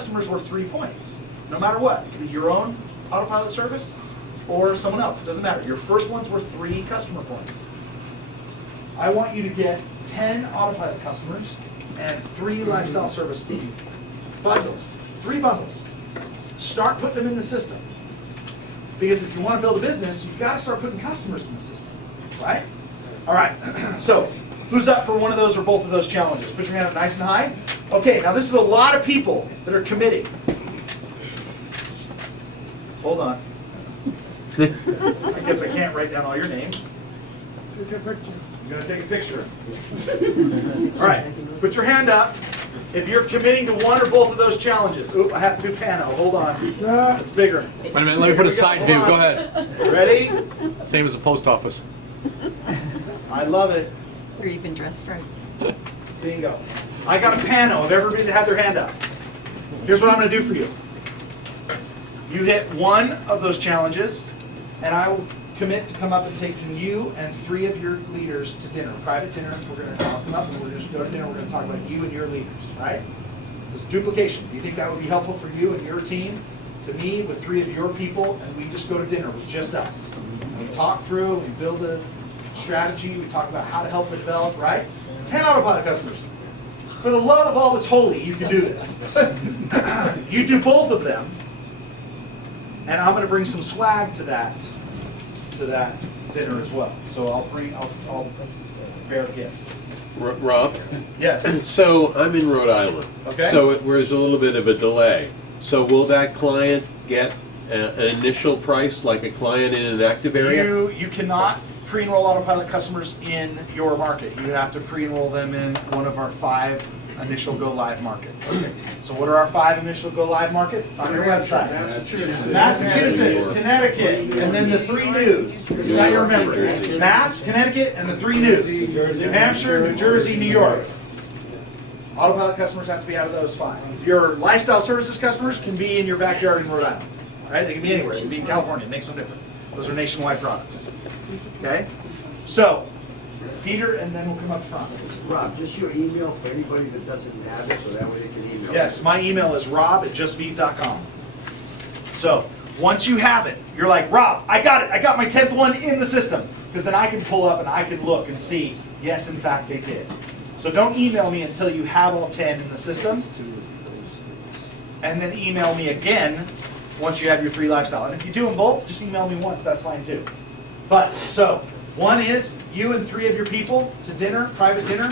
customers worth 3 points, no matter what. It could be your own autopilot service or someone else. It doesn't matter. Your first one's worth 3 customer points. I want you to get 10 autopilot customers and 3 lifestyle service bundles. 3 bundles. Start putting them in the system. Because if you want to build a business, you've got to start putting customers in the system, right? All right, so who's up for one of those or both of those challenges? Put your hand up nice and high. Okay, now this is a lot of people that are committing. Hold on. I guess I can't write down all your names. Take a picture. I'm going to take a picture. All right, put your hand up if you're committing to one or both of those challenges. Oop, I have to do Pano. Hold on. It's bigger. Wait a minute, let me put a side view. Go ahead. Ready? Same as the post office. I love it. Or even dressed right. Bingo. I got a Pano of everybody that had their hand up. Here's what I'm going to do for you. You hit one of those challenges, and I will commit to come up and taking you and 3 of your leaders to dinner, private dinner. We're going to come up and we're going to go to dinner. We're going to talk about you and your leaders, right? This duplication. Do you think that would be helpful for you and your team to me with 3 of your people, and we just go to dinner with just us? We talk through, we build a strategy, we talk about how to help it develop, right? 10 autopilot customers. For the love of all that's holy, you can do this. You do both of them, and I'm going to bring some swag to that dinner as well. So I'll bear gifts. Rob? Yes. So I'm in Rhode Island. Okay. So there's a little bit of a delay. So will that client get an initial price like a client in an active area? You cannot pre-enroll autopilot customers in your market. You have to pre-enroll them in one of our 5 initial go-live markets. Okay. So what are our 5 initial go-live markets? It's on your website. Massachusetts, Connecticut, and then the 3 news. This is how you remember it. Mass, Connecticut, and the 3 news. New Hampshire, New Jersey, New York. Autopilot customers have to be out of those 5. Your lifestyle services customers can be in your backyard in Rhode Island. All right? They can be anywhere. They can be in California. It makes no difference. Those are nationwide products. Okay? So, Peter, and then we'll come up front. Rob, just your email for anybody that doesn't have it, so that way they can email. Yes, my email is rob@justvive.com. So, once you have it, you're like, Rob, I got it. I got my 10th one in the system. Because then I can pull up and I can look and see, yes, in fact, they did. So don't email me until you have all 10 in the system. And then email me again once you have your 3 lifestyle. And if you do them both, just email me once. That's fine too. But, so, one is you and 3 of your people to dinner, private dinner.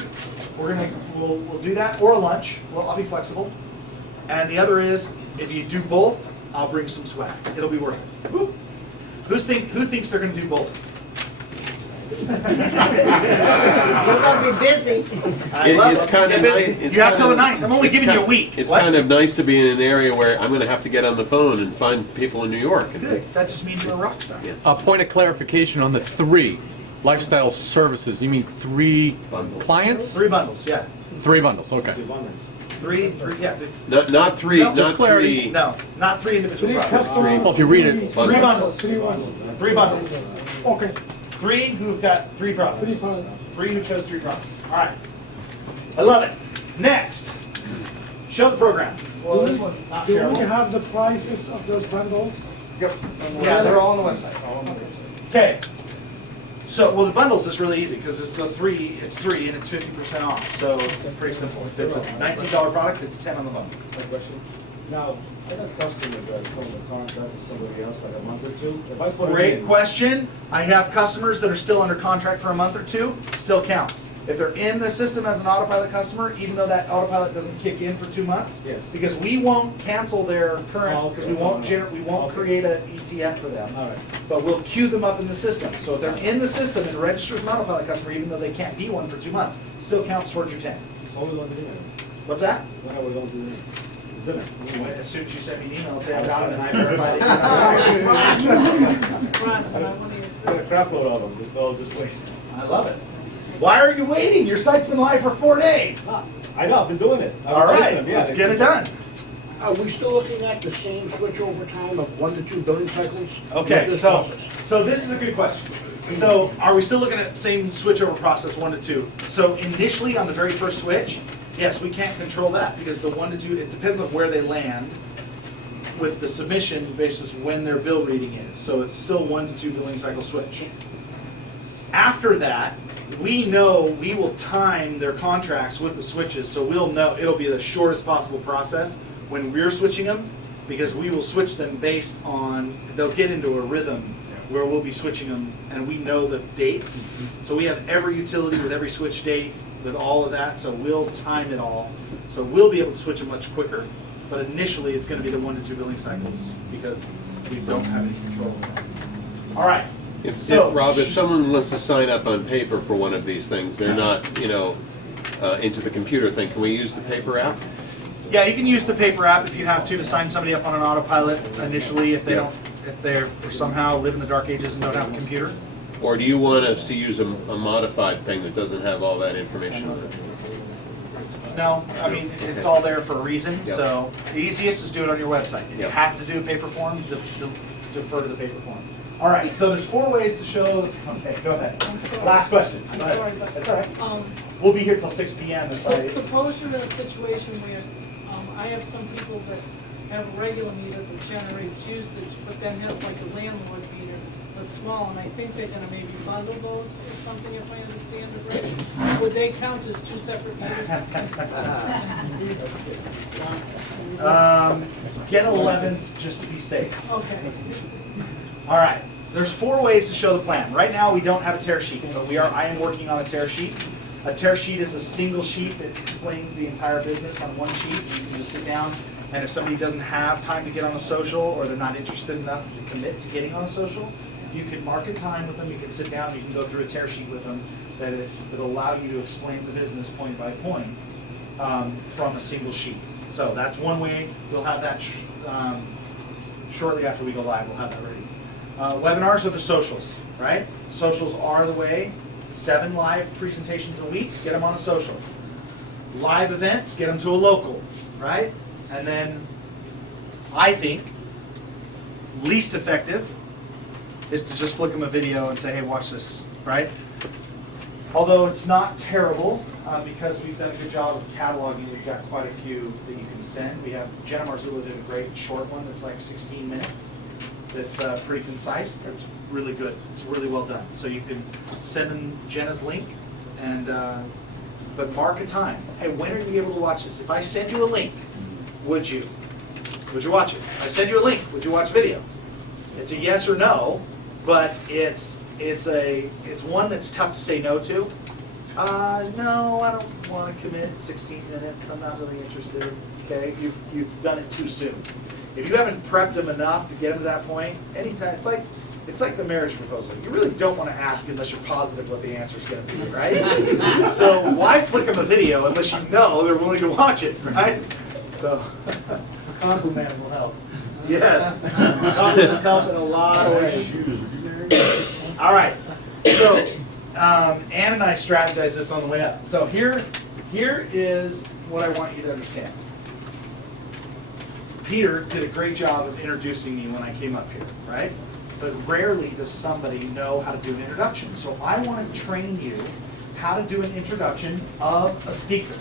We'll do that, or a lunch. Well, I'll be flexible. And the other is, if you do both, I'll bring some swag. It'll be worth it. Woo. Who thinks they're going to do both? We're gonna be busy. It's kind of nice. You have till the 9th. I'm only giving you a week. It's What? kind of nice to be in an area where I'm going to have to get on the phone and find people in New York. Good. That just means you're a rock star. A point of clarification on the 3 lifestyle services. You mean 3 clients? 3 bundles, yeah. 3 bundles, okay. 3, yeah. Not 3, No, just not clarity. 3. No, not 3 individual 3 products. customers. Well, if you read it. 3 bundles. 3 bundles. 3 bundles. Okay. 3 who've got 3 products. 3 products. 3 who chose 3 products. All right. I love it. Next, show the program. Well, this one's not Do we shareable. have the prices of those bundles? Yeah, they're all on the website. Okay. So, well, the bundles is really easy because it's 3 and it's 50% off. So it's pretty simple. If it's a $19 product, it's 10 on the bundle. My question. Now, I got customers that come in contract with somebody else like a month or 2. If I put it Great in, question. I have customers that are still under contract for a month or 2, still counts. If they're in the system as an autopilot customer, even though that autopilot doesn't kick in for 2 months, Yes. because we won't cancel their current, Oh, okay. because we won't Okay. create an ETF for them. All right. But we'll queue them up in the system. So if they're in the system and register as an autopilot customer, even though they can't be one for 2 months, still counts towards your 10. So we want to do it. What's that? When are we going to do it? Dinner. As soon as you send me an email, say I got it and I verified it. Got a crap load of them, just wait. I love it. Why are you waiting? Your site's been live for 4 days. I know, I've been doing it. All right, let's get it done. Are we still looking at the same switch over time of 1 to 2 billing cycles? Okay, With this so process? this is a good question. So are we still looking at the same switchover process 1 to 2? So initially on the very first switch, Yes, we can't control that because the 1 to 2, it depends on where they land with the submission basis when their bill reading is. So it's still 1 to 2 billing cycle switch. After that, we know we will time their contracts with the switches, so we'll know it'll be the shortest possible process when we're switching them, because we will switch them based on, they'll get into a rhythm where we'll be switching them and we know the dates. So we have every utility with every switch date, with all of that, so we'll time it all. So we'll be able to switch them much quicker, but initially it's gonna be the 1 to 2 billing cycles because we don't have any control of that. All right. Rob, if someone wants to sign up on paper for one of these things, they're not, into the computer thing, can we use the paper app? Yeah, you can use the paper app if you have to sign somebody up on an autopilot initially if they Yeah. don't, if they're somehow live in the dark ages and don't have a computer. Or do you want us to use a modified thing that doesn't have all that information on it? No, I mean, it's all there for a reason, Yep. so the easiest is do it on your website. If you Yep. have to do a paper form, defer to the paper form. All right, so there's 4 ways to show, okay, go ahead. I'm sorry. Last question. I'm Go ahead. sorry, but, That's all right. We'll be here till 6 PM. That's so why- suppose you're in a situation where, I have some people that have a regular meter that generates usage, but then has like a landlord meter that's small, and I think they're gonna maybe bundle those or something, if I understand it right. Would they count as 2 separate meters? Get 11 just to be safe. Okay. All right, there's 4 ways to show the plan. Right now, we don't have a tear sheet, but I am working on a tear sheet. A tear sheet is a single sheet that explains the entire business on one sheet. You can just sit down, and if somebody doesn't have time to get on a social, or they're not interested enough to commit to getting on a social, you can mark a time with them, you can sit down, you can go through a tear sheet with them that'll allow you to explain the business point by point from a single sheet. So that's one way. We'll have that shortly after we go live, we'll have that ready. Webinars are the socials, right? Socials are the way. 7 live presentations a week, get them on a social. Live events, get them to a local, right? And then I think least effective is to just flick them a video and say, hey, watch this, right? Although it's not terrible, because we've done a good job of cataloging, we've got quite a few that you can send. We have, Jenna Marzullo did a great short one that's like 16 minutes. That's pretty concise, that's really good, it's really well done. So you can send them Jenna's link, and but mark a time. Hey, when are you able to watch this? If I send you a link, would you watch it? If I send you a link, would you watch video? It's a yes or no, but it's one that's tough to say no to. No, I don't want to commit 16 minutes. I'm not really interested. Okay, you've done it too soon. If you haven't prepped them enough to get them to that point, anytime it's like the marriage proposal. You really don't want to ask unless you're positive what the answer's going to be, right? So why flick them a video unless you know they're willing to watch it, right? So. A compliment will help. Yes, compliments help in a lot of ways. All right, so Ann and I strategized this on the way up. So here is what I want you to understand. Peter did a great job of introducing me when I came up here, right? But rarely does somebody know how to do an introduction. So I want to train you how to do an introduction of a speaker.